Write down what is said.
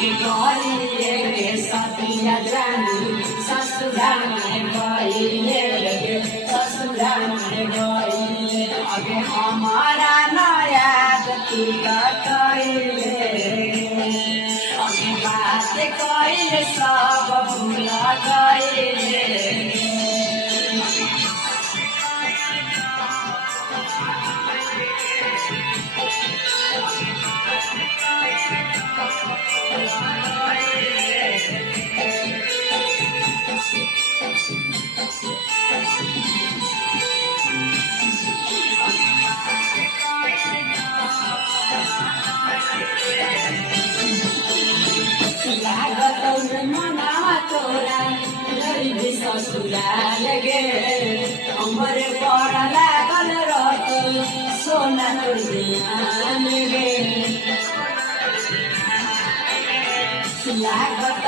गइले रे सतिया जानी ससुरा में गइले रे ससुरा में गइले अगे हमारा नया गति कइले अगे बात कइले सब भूला गइले मना तोरा गरीब ससुराल गे हमरे पर लागल रत सोना दुनियान गे लागत